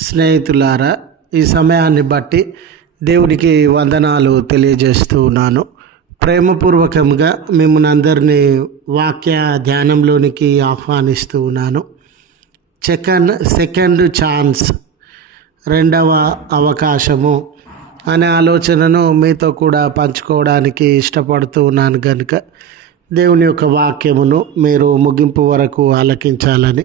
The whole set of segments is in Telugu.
స్నేహితులారా ఈ సమయాన్ని బట్టి దేవునికి వందనాలు తెలియజేస్తూ ఉన్నాను. ప్రేమపూర్వకంగా మిమ్మల్ని అందరినీ వాక్య ధ్యానంలోనికి ఆహ్వానిస్తూ ఉన్నాను. సెకండ్ సెకండ్ ఛాన్స్ రెండవ అవకాశము అనే ఆలోచనను మీతో కూడా పంచుకోవడానికి ఇష్టపడుతూ ఉన్నాను కనుక దేవుని యొక్క వాక్యమును మీరు ముగింపు వరకు ఆలకించాలని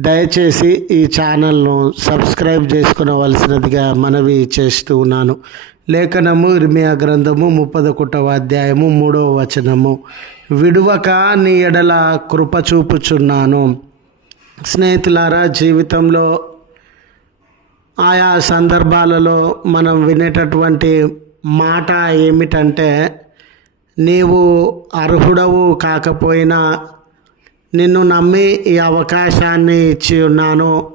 దయచేసి ఈ ఛానల్ను సబ్స్క్రైబ్ చేసుకునవలసినదిగా మనవి చేస్తూ ఉన్నాను. లేఖనము ఇర్మియా గ్రంథము ముప్పదొకటవ అధ్యాయము మూడవ వచనము. విడువక నీ ఎడల కృప చూపుచున్నాను. స్నేహితులారా జీవితంలో ఆయా సందర్భాలలో మనం వినేటటువంటి మాట ఏమిటంటే నీవు అర్హుడవు కాకపోయినా నిన్ను నమ్మి ఈ అవకాశాన్ని ఇచ్చి ఉన్నాను.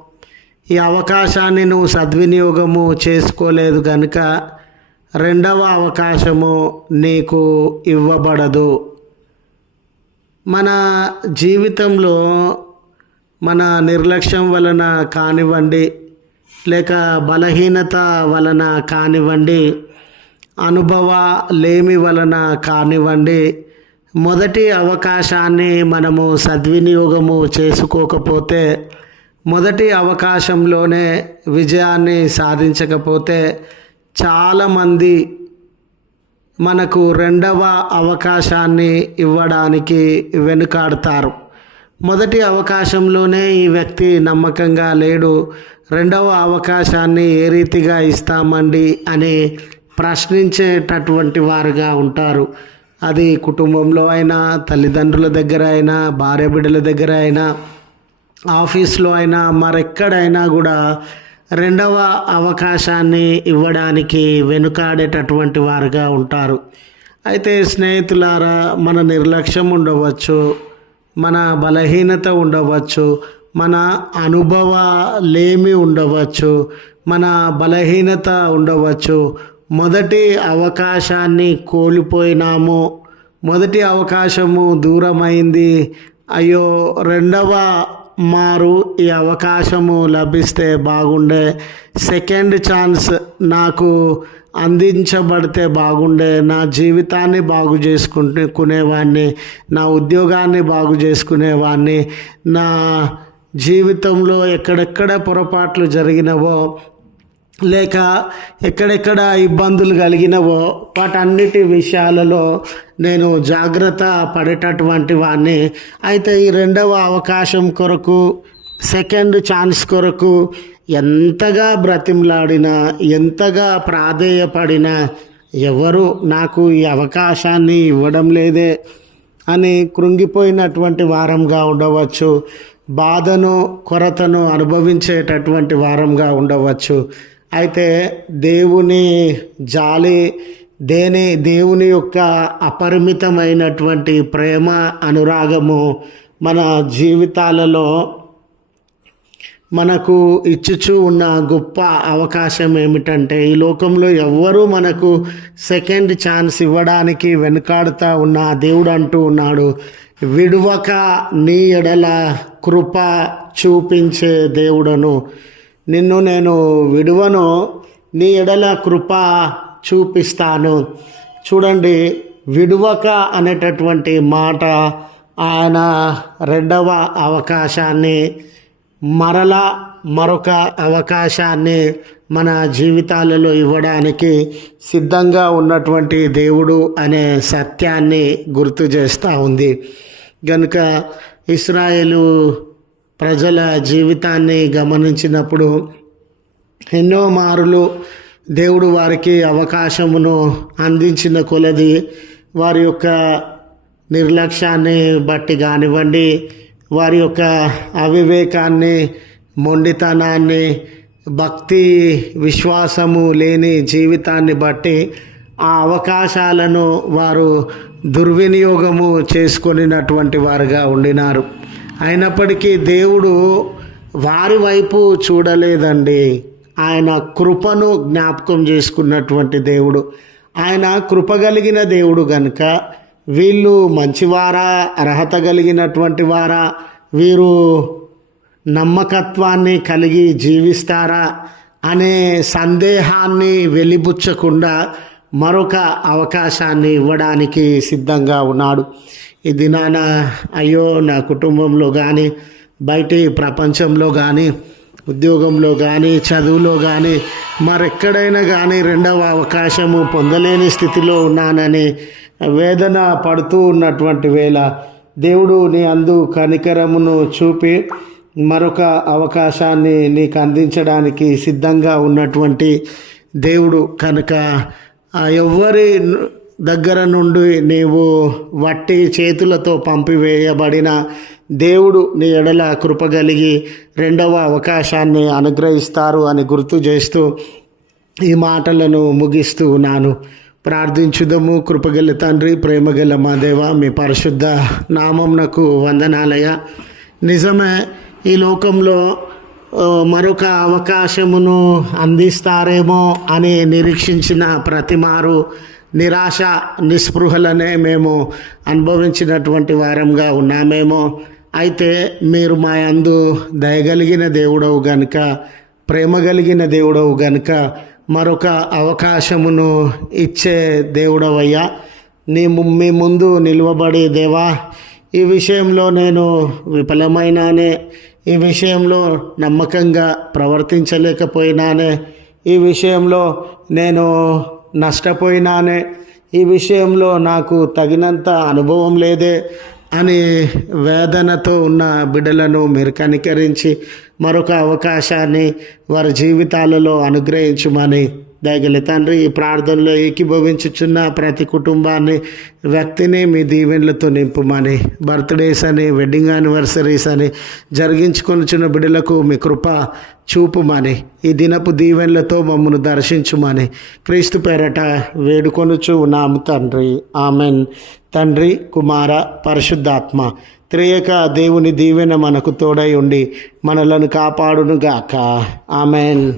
ఈ అవకాశాన్ని నువ్వు సద్వినియోగము చేసుకోలేదు కనుక రెండవ అవకాశము నీకు ఇవ్వబడదు. మన జీవితంలో మన నిర్లక్ష్యం వలన కానివ్వండి లేక బలహీనత వలన కానివ్వండి అనుభవ లేమి వలన కానివ్వండి మొదటి అవకాశాన్ని మనము సద్వినియోగము చేసుకోకపోతే మొదటి అవకాశంలోనే విజయాన్ని సాధించకపోతే చాలామంది మనకు రెండవ అవకాశాన్ని ఇవ్వడానికి వెనుకాడతారు. మొదటి అవకాశంలోనే ఈ వ్యక్తి నమ్మకంగా లేడు. రెండవ అవకాశాన్ని ఏ రీతిగా ఇస్తామండి అని ప్రశ్నించేటటువంటి వారుగా ఉంటారు. అది కుటుంబంలో అయినా తల్లిదండ్రుల దగ్గర అయినా భార్య బిడ్డల దగ్గర అయినా ఆఫీస్లో అయినా మరెక్కడైనా కూడా రెండవ అవకాశాన్ని ఇవ్వడానికి వెనుకాడేటటువంటి వారుగా ఉంటారు. అయితే స్నేహితులారా మన నిర్లక్ష్యం ఉండవచ్చు మన బలహీనత ఉండవచ్చు మన అనుభవ లేమి ఉండవచ్చు మన బలహీనత ఉండవచ్చు మొదటి అవకాశాన్ని కోల్పోయినాము. మొదటి అవకాశము దూరమైంది. అయ్యో రెండవ మారు ఈ అవకాశము లభిస్తే బాగుండే. సెకండ్ ఛాన్స్ నాకు అందించబడితే బాగుండే. నా జీవితాన్ని బాగు చేసుకునేవాడిని నా ఉద్యోగాన్ని బాగు చేసుకునేవాడిని నా జీవితంలో ఎక్కడెక్కడ పొరపాట్లు జరిగినవో లేక ఎక్కడెక్కడ ఇబ్బందులు కలిగినవో వాటన్నిటి విషయాలలో నేను జాగ్రత్త పడేటటువంటి వాడిని అయితే ఈ రెండవ అవకాశం కొరకు సెకండ్ ఛాన్స్ కొరకు ఎంతగా బ్రతిమలాడినా ఎంతగా ప్రాధేయపడినా ఎవరు నాకు ఈ అవకాశాన్ని ఇవ్వడం లేదే అని కృంగిపోయినటువంటి వారంగా ఉండవచ్చు బాధను కొరతను అనుభవించేటటువంటి వారంగా ఉండవచ్చు. అయితే దేవుని జాలి దేని దేవుని యొక్క అపరిమితమైనటువంటి ప్రేమ అనురాగము మన జీవితాలలో మనకు ఇచ్చుచూ ఉన్న గొప్ప అవకాశం ఏమిటంటే ఈ లోకంలో ఎవ్వరూ మనకు సెకండ్ ఛాన్స్ ఇవ్వడానికి వెనుకాడుతూ ఉన్న దేవుడు అంటూ ఉన్నాడు. విడువక నీ ఎడల కృప చూపించే దేవుడను. నిన్ను నేను విడువను నీ ఎడల కృప చూపిస్తాను. చూడండి విడువక అనేటటువంటి మాట ఆయన రెండవ అవకాశాన్ని మరలా మరొక అవకాశాన్ని మన జీవితాలలో ఇవ్వడానికి సిద్ధంగా ఉన్నటువంటి దేవుడు అనే సత్యాన్ని గుర్తు చేస్తూ ఉంది. కనుక ఇస్రాయేలు ప్రజల జీవితాన్ని గమనించినప్పుడు ఎన్నో మారులు దేవుడు వారికి అవకాశమును అందించిన కొలది వారి యొక్క నిర్లక్ష్యాన్ని బట్టి కానివ్వండి వారి యొక్క అవివేకాన్ని మొండితనాన్ని భక్తి విశ్వాసము లేని జీవితాన్ని బట్టి ఆ అవకాశాలను వారు దుర్వినియోగము చేసుకొనినటువంటి వారుగా ఉండినారు. అయినప్పటికీ దేవుడు వారి వైపు చూడలేదండి. ఆయన కృపను జ్ఞాపకం చేసుకున్నటువంటి దేవుడు. ఆయన కృప కలిగిన దేవుడు కనుక వీళ్ళు మంచివారా అర్హత కలిగినటువంటి వారా వీరు నమ్మకత్వాన్ని కలిగి జీవిస్తారా అనే సందేహాన్ని వెలిబుచ్చకుండా మరొక అవకాశాన్ని ఇవ్వడానికి సిద్ధంగా ఉన్నాడు. ఈ దినాన అయ్యో నా కుటుంబంలో కానీ బయటి ప్రపంచంలో కానీ ఉద్యోగంలో కానీ చదువులో కానీ మరెక్కడైనా కానీ రెండవ అవకాశము పొందలేని స్థితిలో ఉన్నానని వేదన పడుతూ ఉన్నటువంటి వేళ దేవుడు నీ అందు కనికరమును చూపి మరొక అవకాశాన్ని నీకు అందించడానికి సిద్ధంగా ఉన్నటువంటి దేవుడు కనుక ఎవ్వరి దగ్గర నుండి నీవు వట్టి చేతులతో పంపివేయబడిన దేవుడు నీ ఎడల కృపగలిగి రెండవ అవకాశాన్ని అనుగ్రహిస్తారు అని గుర్తు చేస్తూ ఈ మాటలను ముగిస్తూ ఉన్నాను. ప్రార్థించుదము. కృపగల తండ్రి ప్రేమగల మా దేవ మీ పరిశుద్ధ నామంనకు వందనాలయ నిజమే ఈ లోకంలో మరొక అవకాశమును అందిస్తారేమో అని నిరీక్షించిన ప్రతిమారు నిరాశ నిస్పృహలనే మేము అనుభవించినటువంటి వారంగా ఉన్నామేమో. అయితే మీరు మా అందు దయగలిగిన దేవుడవు గనుక ప్రేమ కలిగిన దేవుడవు గనుక మరొక అవకాశమును ఇచ్చే దేవుడవయ్యా. నీ ము- మీ ముందు నిలువబడి దేవా ఈ విషయంలో నేను విఫలమైనానే ఈ విషయంలో నమ్మకంగా ప్రవర్తించలేకపోయినానే ఈ విషయంలో నేను నష్టపోయినానే. ఈ విషయంలో నాకు తగినంత అనుభవం లేదే అని వేదనతో ఉన్న బిడ్డలను మీరు కనికరించి మరొక అవకాశాన్ని వారి జీవితాలలో అనుగ్రహించమని దయగల తండ్రి ఈ ప్రార్థనలో ఏకీభవించుచున్న ప్రతి కుటుంబాన్ని వ్యక్తిని మీ దీవెనలతో నింపుమని బర్త్డేస్ అని వెడ్డింగ్ యానివర్సరీస్ అని జరిగించుకొనిచున్న బిడ్డలకు మీ కృప చూపుమని ఈ దినపు దీవెనలతో మమ్మను దర్శించుమని క్రీస్తు పేరట వేడుకొనుచు ఉన్నాము తండ్రి. ఆమెన్. తండ్రి కుమార పరిశుద్ధాత్మ త్రియక దేవుని దీవెన మనకు తోడై ఉండి మనలను కాపాడునుగాక. ఆమెన్.